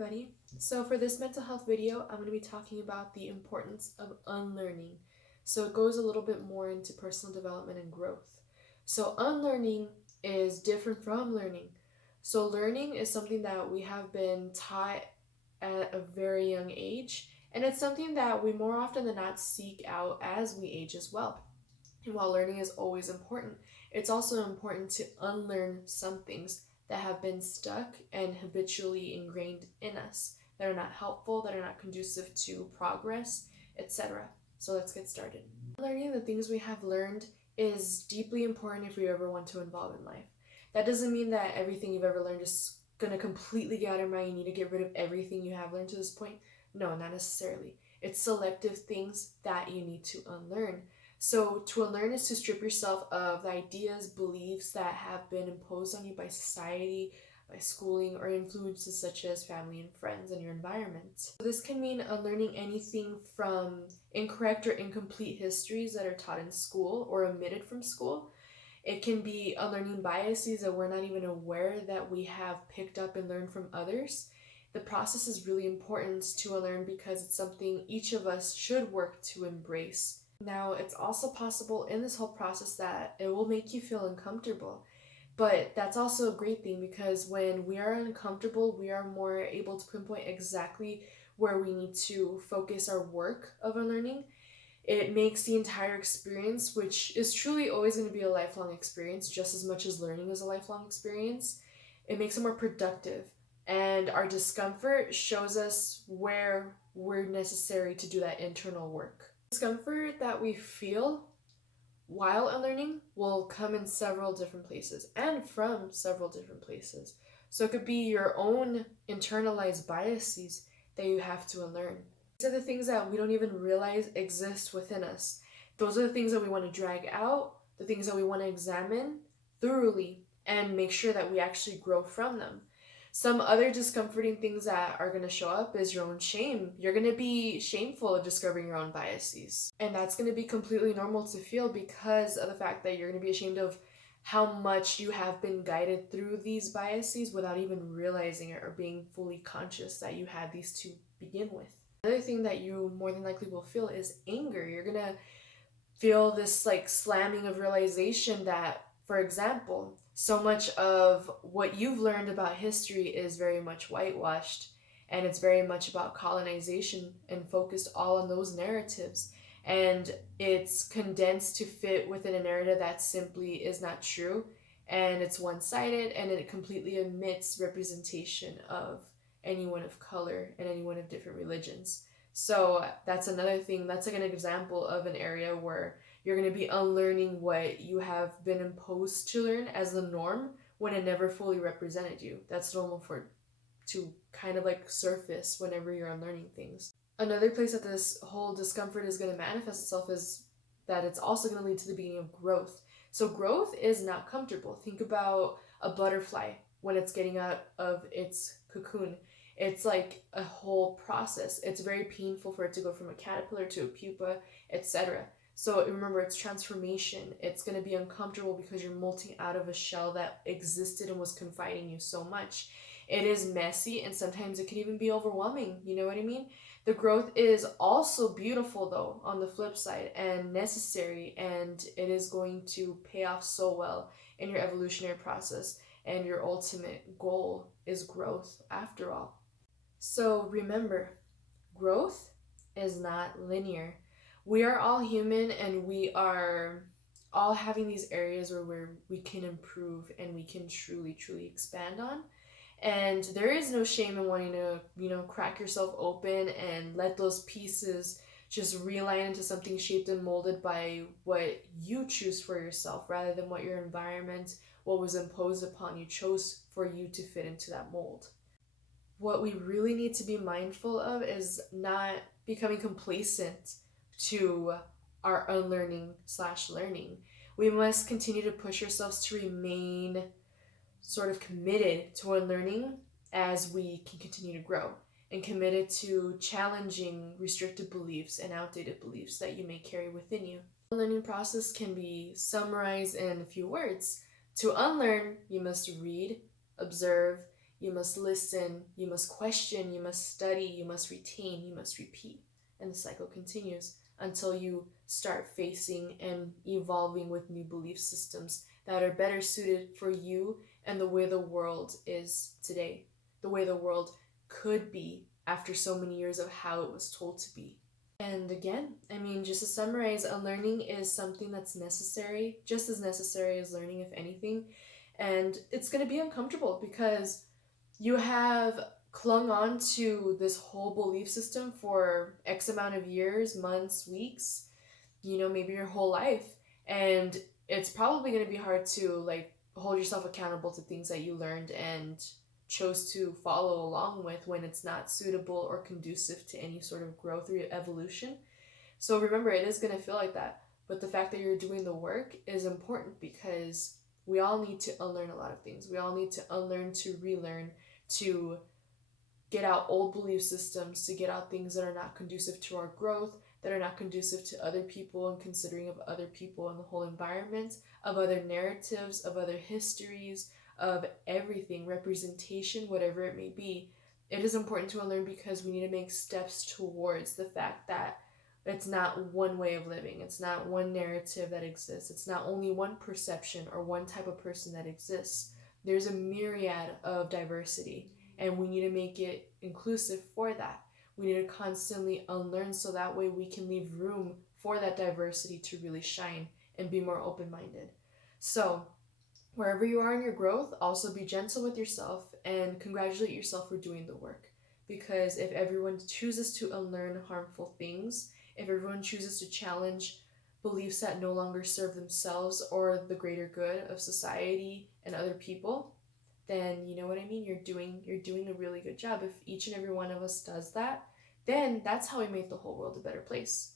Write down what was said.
everybody. So for this mental health video, I'm going to be talking about the importance of unlearning. So it goes a little bit more into personal development and growth. So unlearning is different from learning. So learning is something that we have been taught at a very young age, and it's something that we more often than not seek out as we age as well. And while learning is always important, it's also important to unlearn some things that have been stuck and habitually ingrained in us, that are not helpful, that are not conducive to progress, etc. So let's get started. Learning the things we have learned is deeply important if we ever want to evolve in life. That doesn't mean that everything you've ever learned is going to completely get out of mind. You need to get rid of everything you have learned to this point. No, not necessarily. It's selective things that you need to unlearn. So to unlearn is to strip yourself of the ideas, beliefs that have been imposed on you by society, by schooling, or influences such as family and friends and your environment. So this can mean unlearning anything from incorrect or incomplete histories that are taught in school or omitted from school. It can be unlearning biases that we're not even aware that we have picked up and learned from others. The process is really important to unlearn because it's something each of us should work to embrace. Now, it's also possible in this whole process that it will make you feel uncomfortable, but that's also a great thing because when we are uncomfortable, we are more able to pinpoint exactly where we need to focus our work of unlearning. It makes the entire experience, which is truly always going to be a lifelong experience, just as much as learning is a lifelong experience, it makes it more productive. And our discomfort shows us where we're necessary to do that internal work. Discomfort that we feel while unlearning will come in several different places and from several different places. So it could be your own internalized biases that you have to unlearn. These are the things that we don't even realize exist within us. Those are the things that we want to drag out, the things that we want to examine thoroughly and make sure that we actually grow from them. Some other discomforting things that are going to show up is your own shame. You're going to be shameful of discovering your own biases. And that's going to be completely normal to feel because of the fact that you're going to be ashamed of how much you have been guided through these biases without even realizing it or being fully conscious that you had these to begin with. Another thing that you more than likely will feel is anger. You're going to feel this slamming of realization that, for example, so much of what you've learned about history is very much whitewashed, and it's very much about colonization and focused all on those narratives. And it's condensed to fit within a narrative that simply is not true, and it's one-sided, and it completely omits representation of anyone of color and anyone of different religions. So that's another thing. That's an example of an area where you're going to be unlearning what you have been imposed to learn as the norm when it never fully represented you. That's normal to kind of surface whenever you're unlearning things. Another place that this whole discomfort is going to manifest itself is that it's also going to lead to the beginning of growth. So growth is not comfortable. Think about a butterfly when it's getting out of its cocoon. It's like a whole process. It's very painful for it to go from a caterpillar to a pupa, etc. So remember, it's transformation. It's going to be uncomfortable because you're molting out of a shell that existed and was confining you so much. It is messy, and sometimes it can even be overwhelming. You know what I mean? The growth is also beautiful, though, on the flip side, and necessary, and it is going to pay off so well in your evolutionary process, and your ultimate goal is growth after all. So remember, growth is not linear. We are all human, and we are all having these areas where we can improve and we can truly expand on. And there is no shame in wanting to, crack yourself open and let those pieces just realign into something shaped and molded by what you choose for yourself rather than what your environment, what was imposed upon you, chose for you to fit into that mold. What we really need to be mindful of is not becoming complacent to our unlearning/learning. We must continue to push ourselves to remain sort of committed to unlearning as we can continue to grow, and committed to challenging restricted beliefs and outdated beliefs that you may carry within you. The learning process can be summarized in a few words. To unlearn, you must read, observe, You must listen, you must question, you must study, you must retain, you must repeat. And the cycle continues until you start facing and evolving with new belief systems that are better suited for you and the way the world is today, the way the world could be after so many years of how it was told to be. And again, I mean, just to summarize, unlearning is something that's necessary, just as necessary as learning, if anything. And it's going to be uncomfortable because you have clung on to this whole belief system for X amount of years, months, weeks, maybe your whole life. And it's probably going to be hard to like hold yourself accountable to things that you learned and chose to follow along with when it's not suitable or conducive to any sort of growth or evolution. So remember, it is going to feel like that. But the fact that you're doing the work is important because we all need to unlearn a lot of things. We all need to unlearn to relearn, to get out old belief systems, to get out things that are not conducive to our growth, that are not conducive to other people and considering of other people and the whole environment, of other narratives, of other histories, of everything, representation, whatever it may be. It is important to unlearn because we need to make steps towards the fact that it's not one way of living. It's not one narrative that exists. It's not only one perception or one type of person that exists. There's a myriad of diversity, and we need to make it inclusive for that. We need to constantly unlearn so that way we can leave room for that diversity to really shine and be more open-minded. So, wherever you are in your growth, also be gentle with yourself and congratulate yourself for doing the work. Because if everyone chooses to unlearn harmful things, if everyone chooses to challenge beliefs that no longer serve themselves or the greater good of society and other people, then you know what I mean? You're doing a really good job. If each and every one of us does that, then that's how we make the whole world a better place.